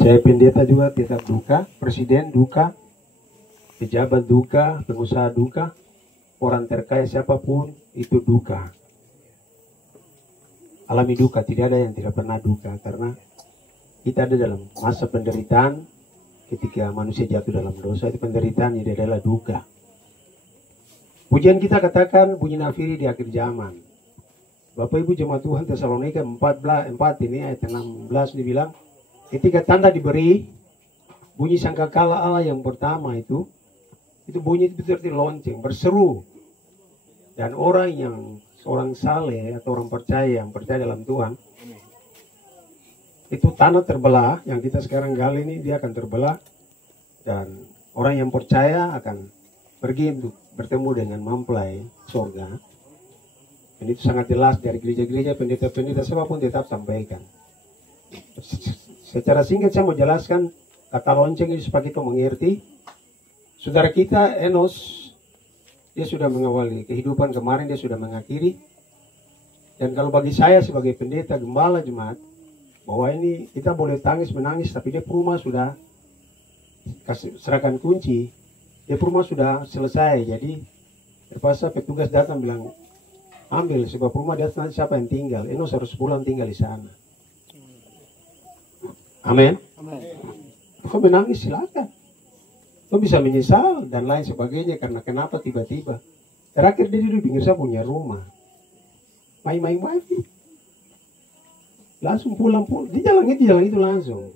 Saya pendeta juga tetap duka, presiden duka, pejabat duka, pengusaha duka, orang terkaya siapapun itu duka. Alami duka, tidak ada yang tidak pernah duka, karena kita ada dalam masa penderitaan. Ketika manusia jatuh dalam dosa, itu penderitaan ini adalah duka. Pujian kita katakan bunyi nafiri di akhir zaman. Bapak Ibu jemaat Tuhan, Tesalonika 4 ini ayat 16 dibilang, ketika tanda diberi, bunyi sangkakala Allah yang pertama itu bunyi itu seperti lonceng, berseru. Dan orang saleh atau orang percaya yang percaya dalam Tuhan, itu tanah terbelah, yang kita sekarang gali ini dia akan terbelah, dan orang yang percaya akan pergi untuk bertemu dengan mempelai surga. Dan itu sangat jelas dari gereja-gereja, pendeta-pendeta siapapun tetap sampaikan. Secara singkat saya mau jelaskan kata lonceng ini supaya kita mengerti. Saudara kita Enos, dia sudah mengawali kehidupan kemarin, dia sudah mengakhiri. Dan kalau bagi saya sebagai pendeta gembala jemaat, bahwa ini kita boleh tangis menangis, tapi dia rumah sudah serahkan kunci, dia rumah sudah selesai. Jadi terpaksa petugas datang bilang, ambil sebab rumah dia nanti siapa yang tinggal. Enos harus pulang tinggal di sana. Amin. Kau menangis silakan. Kau bisa menyesal dan lain sebagainya karena kenapa tiba-tiba. Terakhir dia di pinggir saya punya rumah. Main-main wifi. Langsung pulang. Di jalan itu langsung.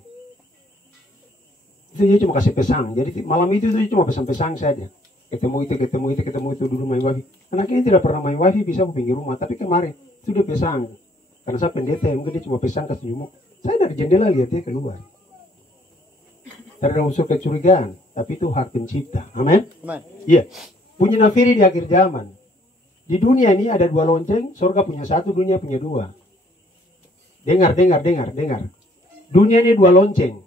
Itu dia cuma kasih pesan. Jadi malam itu dia cuma pesan-pesan saja. Ketemu itu dulu main wifi. Anak ini tidak pernah main wifi bisa ke pinggir rumah. Tapi kemarin itu dia pesan. Karena saya pendeta, mungkin dia cuma pesan kasih jumuk. Saya dari jendela lihat dia keluar. Tidak ada unsur kecurigaan. Tapi itu hak pencipta. Amin? Iya. Bunyi nafiri di akhir zaman. Di dunia ini ada dua lonceng. Surga punya satu, dunia punya dua. Dengar. Dunia ini dua lonceng.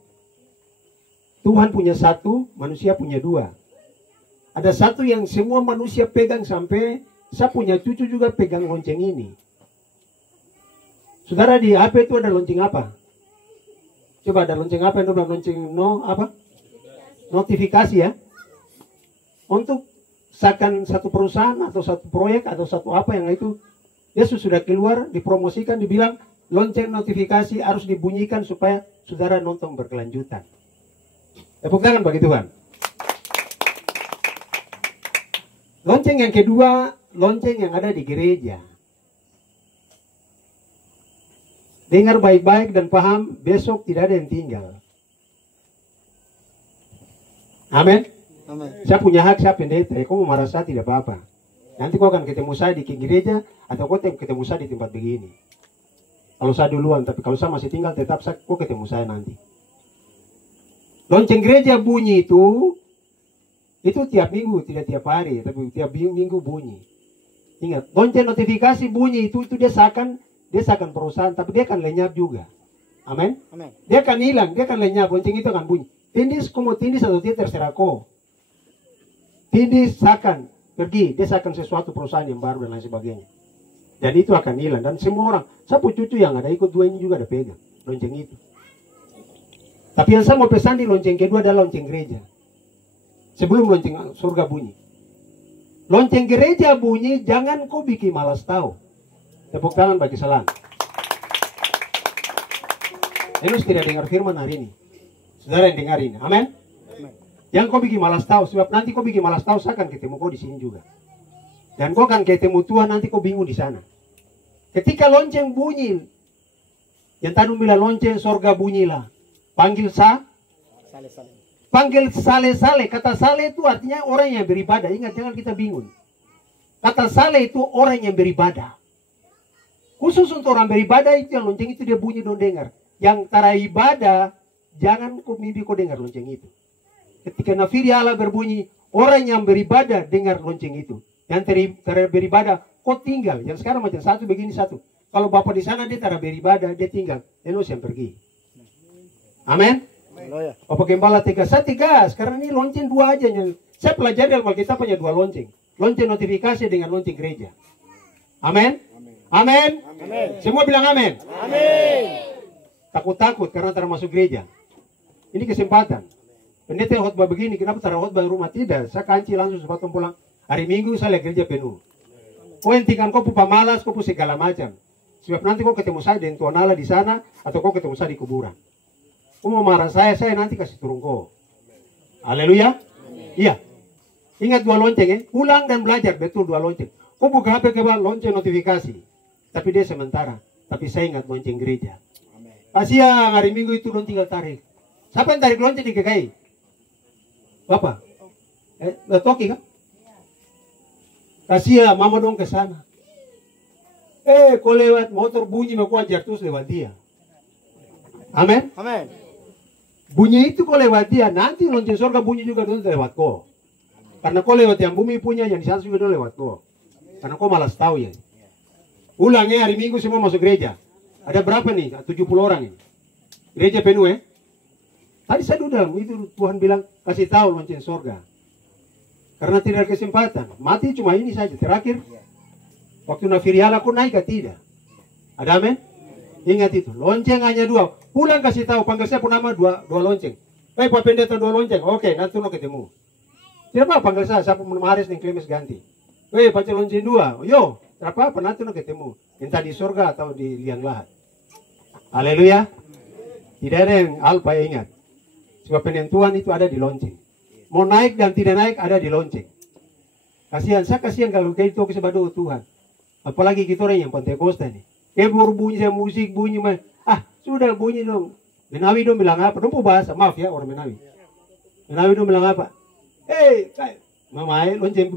Tuhan punya satu, manusia punya dua. Ada satu yang semua manusia pegang sampai saya punya cucu juga pegang lonceng ini. Saudara, di HP itu ada lonceng apa? Coba ada lonceng apa? Itu lonceng apa? Notifikasi ya. Untuk misalkan satu perusahaan atau satu proyek atau satu apa yang itu, dia sudah keluar, dipromosikan, dibilang lonceng notifikasi harus dibunyikan supaya saudara nonton berkelanjutan. Tepuk tangan bagi Tuhan. Lonceng yang kedua, lonceng yang ada di gereja. Dengar baik-baik dan paham, besok tidak ada yang tinggal. Amin. Saya punya hak, saya pendeta. Kau mau marah saya tidak apa-apa. Nanti kau akan ketemu saya di gereja atau kau ketemu saya di tempat begini. Kalau saya duluan, tapi kalau saya masih tinggal tetap kau ketemu saya nanti. Lonceng gereja bunyi itu tiap minggu, tidak tiap hari, tapi tiap minggu bunyi. Ingat, lonceng notifikasi bunyi itu dia seakan perusahaan, tapi dia akan lenyap juga. Amin. Dia akan hilang, dia akan lenyap, lonceng itu akan bunyi. Tindis, kau mau tindis atau tidak terserah kau. Tindis seakan pergi, dia seakan sesuatu perusahaan yang baru dan lain sebagainya. Dan itu akan hilang. Dan semua orang, saya punya cucu yang ada ikut dua ini juga ada pegang lonceng itu. Tapi yang saya mau pesan di lonceng kedua adalah lonceng gereja. Sebelum lonceng surga bunyi. Lonceng gereja bunyi, jangan kau bikin malas tahu. Tepuk tangan bagi Selan. Enos tidak dengar firman hari ini. Saudara yang dengar ini. Amin. Jangan kau bikin malas tahu. Sebab nanti kau bikin malas tahu, saya akan ketemu kau di sini juga. Dan kau akan ketemu Tuhan, nanti kau bingung di sana. Ketika lonceng bunyi, yang tadi bilang lonceng surga bunyilah. Panggil panggil sale-sale. Kata sale itu artinya orang yang beribadah. Ingat, jangan kita bingung. Kata sale itu orang yang beribadah. Khusus untuk orang beribadah itu yang lonceng itu dia bunyi dong dengar. Yang tara ibadah, jangan kau mimpi kau dengar lonceng itu. Ketika nafiri Allah berbunyi, orang yang beribadah dengar lonceng itu. Yang tara beribadah, kau tinggal. Yang sekarang macam satu begini satu. Kalau bapak di sana dia tara beribadah, dia tinggal. Enos yang pergi. Amin. Bapak Gembala tegas, saya tegas. Karena ini lonceng dua aja. Saya pelajari dalam Alkitab hanya dua lonceng. Lonceng notifikasi dengan lonceng gereja. Amin. Amin. Semua bilang amin. Takut-takut karena termasuk gereja. Ini kesempatan. Pendeta yang khotbah begini, kenapa taruh khotbah rumah? Tidak, saya kanci langsung sepatu pulang. Hari Minggu saya lihat gereja penuh. Kau hentikan kau pemalas, kau segala macam. Sebab nanti kau ketemu saya dengan Tuhan Allah di sana, atau kau ketemu saya di kuburan. Kau mau marah saya nanti kasih turun kau. Haleluya. Iya. Ingat 2 lonceng ya. Pulang dan belajar betul 2 lonceng. Kau buka HP ke bawah, lonceng notifikasi. Tapi dia sementara. Tapi saya ingat lonceng gereja. Kasihan hari Minggu itu dong tinggal tarik. Siapa yang tarik lonceng di GKI? Bapak? Toki kan? Kasihan mama dong ke sana. Kau lewat motor bunyi mau ajar terus lewat dia. Amin. Amin. Bunyi itu kau lewat dia, nanti lonceng surga bunyi juga dong lewat kau. Karena kau lewat yang bumi punya, yang di sana juga dong lewat kau. Karena kau malas tahu ya. Ulangnya hari Minggu semua masuk gereja. Ada berapa nih? 70 orang ini. Gereja penuh ya. Tadi saya udah itu Tuhan bilang kasih tahu lonceng surga. Karena tidak ada kesempatan. Mati cuma ini saja terakhir. Waktu Nafiriala aku naik tidak. Ada amin? Ingat itu. Lonceng hanya 2. Pulang kasih tahu. Panggil saya pun nama 2 lonceng. Baik Pak Pendeta 2 lonceng. Oke, nanti lo ketemu. Tidak apa panggil saya. Saya pun Maris dan Klemes ganti. Baca lonceng 2. Yo, tidak apa nanti lo ketemu. Entah di surga atau di liang lahat. Haleluya. Tidak ada yang alpa ingat. Sebab penentuan itu ada di lonceng. Mau naik dan tidak naik ada di lonceng. Saya kasihan kalau kayak itu kesebadu Tuhan. Apalagi kita orang yang Pantai Kosta nih. Baru bunyi saya musik bunyi mah. Sudah bunyi dong. Menawi dong bilang apa? Dong mau bahasa. Maaf ya orang Menawi. Menawi dong bilang apa? Mama lonceng